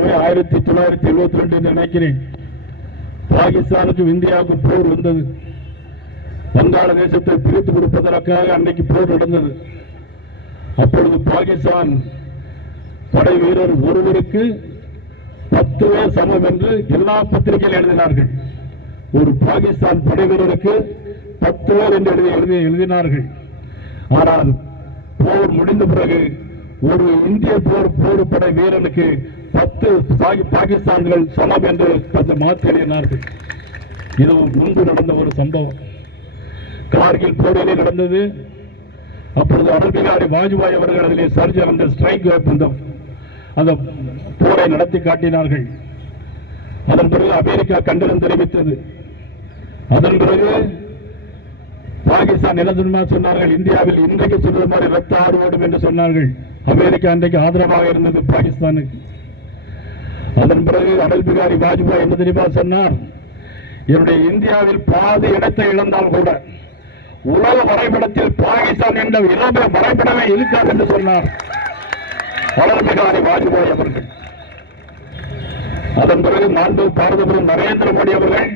கிழமை 1972 நினைக்கிறேன், பாகிஸ்தானுக்கும் இந்தியாவுக்கும் போர் வந்தது. வங்காளதேசத்தை பிரித்து கொடுப்பதற்காக அன்றைக்கு போர் நடந்தது. அப்பொழுது பாகிஸ்தான் படை வீரர் ஒருவருக்கு 10 பேர் சமம் என்று எல்லா பத்திரிகையில் எழுதினார்கள். ஒரு பாகிஸ்தான் படை வீரருக்கு 10 பேர் என்று எழுதினார்கள். ஆனால் போர் முடிந்த பிறகு ஒரு இந்திய போர் படை வீரனுக்கு 10 பாகிஸ்தான்கள் சமம் என்று மாற்றி எழுதினார்கள். இது முன்பு நடந்த ஒரு சம்பவம். கார்கில் போரிலே நடந்தது. அப்பொழுது அடல் பிகாரி வாஜ்பாய் அவர்கள் அதிலே சர்ஜர் அந்த ஸ்ட்ரைக் அந்த போரை நடத்தி காட்டினார்கள். அதன் பிறகு அமெரிக்கா கண்டனம் தெரிவித்தது. அதன் பிறகு பாகிஸ்தான் என்ன சொன்னார்கள், இந்தியாவில் இன்றைக்கு சொல்ற மாதிரி ரத்த ஆறு ஓடும் என்று சொன்னார்கள். அமெரிக்கா இன்றைக்கு ஆதரவாக இருந்தது பாகிஸ்தானுக்கு. அதன் பிறகு அடல் பிகாரி வாஜ்பாய் என்ன தெரியுமா சொன்னார், என்னுடைய இந்தியாவில் பாதி இடத்தை இழந்தால் கூட உலக வரைபடத்தில் பாகிஸ்தான் என்ற இலவ வரைபடமே இருக்காது என்று சொன்னார் அடல் பிகாரி வாஜ்பாய் அவர்கள். அதன் பிறகு மாண்பு பாரத பிரதமர் நரேந்திர மோடி அவர்கள்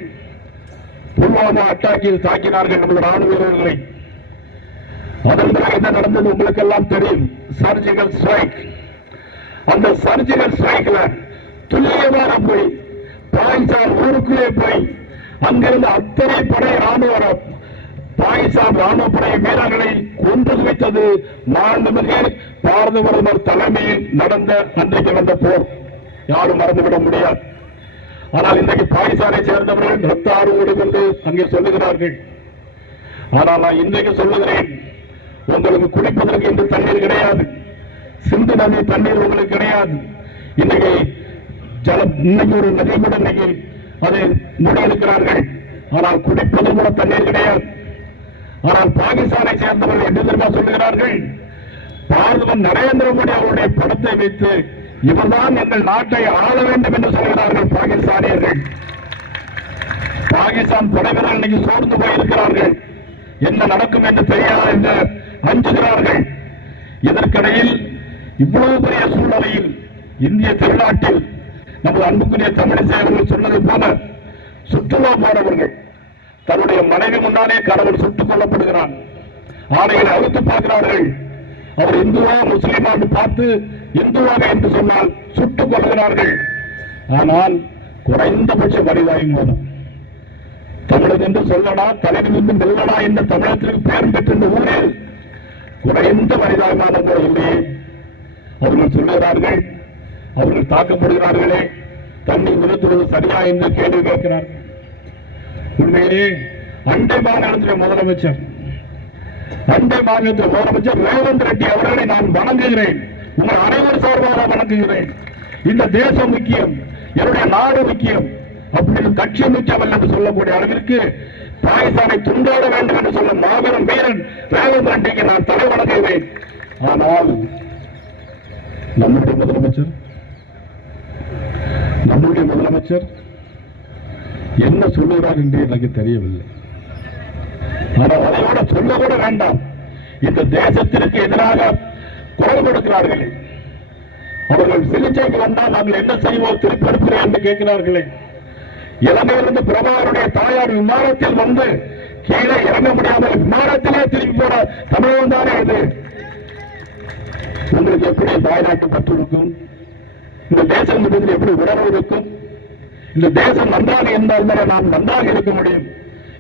புல்வாமா அட்டாக்கில் தாக்கினார்கள் நம்முடைய ராணுவ வீரர்களை. அதன் பிறகு என்ன நடந்தது உங்களுக்கு எல்லாம் தெரியும், சர்ஜிக்கல் ஸ்ட்ரைக். அந்த சர்ஜிக்கல் ஸ்ட்ரைக்ல துல்லியமான போய் பாகிஸ்தான் ஊருக்குள்ளே போய் அங்கிருந்து அத்தனை படை ராணுவ பாகிஸ்தான் ராணுவ படை வீரர்களை கொன்று குவித்தது மாண்புமிகு பாரத பிரதமர் தலைமையில் நடந்த அன்றைக்கு வந்த போர். யாரும் மறந்துவிட முடியாது. ஆனால் இன்றைக்கு பாகிஸ்தானை சேர்ந்தவர்கள் ரத்த ஆறு ஓடும் என்று அங்கே சொல்லுகிறார்கள். ஆனால் நான் இன்றைக்கு சொல்லுகிறேன், உங்களுக்கு குடிப்பதற்கு இன்று தண்ணீர் கிடையாது, சிந்து நதி தண்ணீர் உங்களுக்கு கிடையாது. இன்னைக்கு இன்னைக்கு ஒரு நதி கூட இன்னைக்கு அதை முடிவெடுக்கிறார்கள். ஆனால் குடிப்பது கூட தண்ணீர் கிடையாது. ஆனால் பாகிஸ்தானை சேர்ந்தவர்கள் என்ன தெரியுமா சொல்லுகிறார்கள், பிரதமர் நரேந்திர மோடி அவருடைய படத்தை வைத்து இவர்தான் எங்கள் நாட்டை ஆள வேண்டும் என்று சொல்கிறார்கள் பாகிஸ்தானியர்கள். பாகிஸ்தான் படைவீரர்கள் இன்னைக்கு சோர்ந்து போயிருக்கிறார்கள். என்ன நடக்கும் என்று தெரியாது என்று அஞ்சுகிறார்கள். இதற்கிடையில் இவ்வளவு பெரிய சூழ்நிலையில் இந்திய திருநாட்டில் நமது அன்புக்குரிய தமிழிசை அவர்கள் சொன்னது போல சுற்றுலா போறவர்கள் தன்னுடைய மனைவி முன்னாலே கணவன் சுட்டுக் கொல்லப்படுகிறான். ஆணைகளை அழுத்து பார்க்கிறார்கள். அவர் இந்துவா முஸ்லீமா பார்த்து இந்துவாக என்று சொன்னால் சுட்டுக் கொள்கிறார்கள். ஆனால் குறைந்தபட்ச வரிதாயும் போதும் தமிழன் என்று சொல்லடா தலைவலிருந்து வெல்லடா என்ற தமிழகத்திற்கு பெயர் பெற்ற இந்த ஊரில் குறைந்த வரிதாயமான இல்லையே. அவர்கள் சொல்லுகிறார்கள், அவர்கள் தாக்கப்படுகிறார்களே, தண்ணீர் நிறுத்துவது சரியா என்று கேள்வி கேட்கிறார். உண்மையிலே அண்டை மாநிலத்திலே முதலமைச்சர் ரேவந்த் ரெட்டி அவர்களை நான் வணங்குகிறேன். உங்கள் அனைவர் சார்பாக வணங்குகிறேன். இந்த தேசம் முக்கியம், என்னுடைய நாடு முக்கியம், அப்படி கட்சி முக்கியம் என்று சொல்லக்கூடிய அளவிற்கு பாகிஸ்தானை துண்டாட வேண்டும் என்று சொல்ல மாபெரும் வீரன் ரேவந்த் ரெட்டிக்கு நான் தலை வணங்குகிறேன். ஆனால் நம்முடைய முதலமைச்சர் என்ன சொல்லுகிறார் என்று எனக்கு தெரியவில்லை. ஆனால் அதையோட சொல்ல கூட வேண்டாம். இந்த தேசத்திற்கு எதிராக குரல் கொடுக்கிறார்களே, அவர்கள் சிகிச்சைக்கு வந்தால் நாங்கள் என்ன செய்வோம், திருப்பி அனுப்புகிறேன் என்று கேட்கிறார்களே. இலங்கையிலிருந்து பிரபாகருடைய தாயார் விமானத்தில் வந்து கீழே இறங்க முடியாமல் விமானத்திலே திரும்பி போற தமிழகம் தானே இது. உங்களுக்கு எப்படி தாய்நாட்டு பற்று இருக்கும்? இந்த தேசம் எப்படி உணர்வு இருக்கும்? இந்த தேசம் நன்றாக இருந்தால் தான் நாம் நன்றாக இருக்க முடியும்.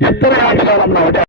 எத்தனை ஆண்டு காலம்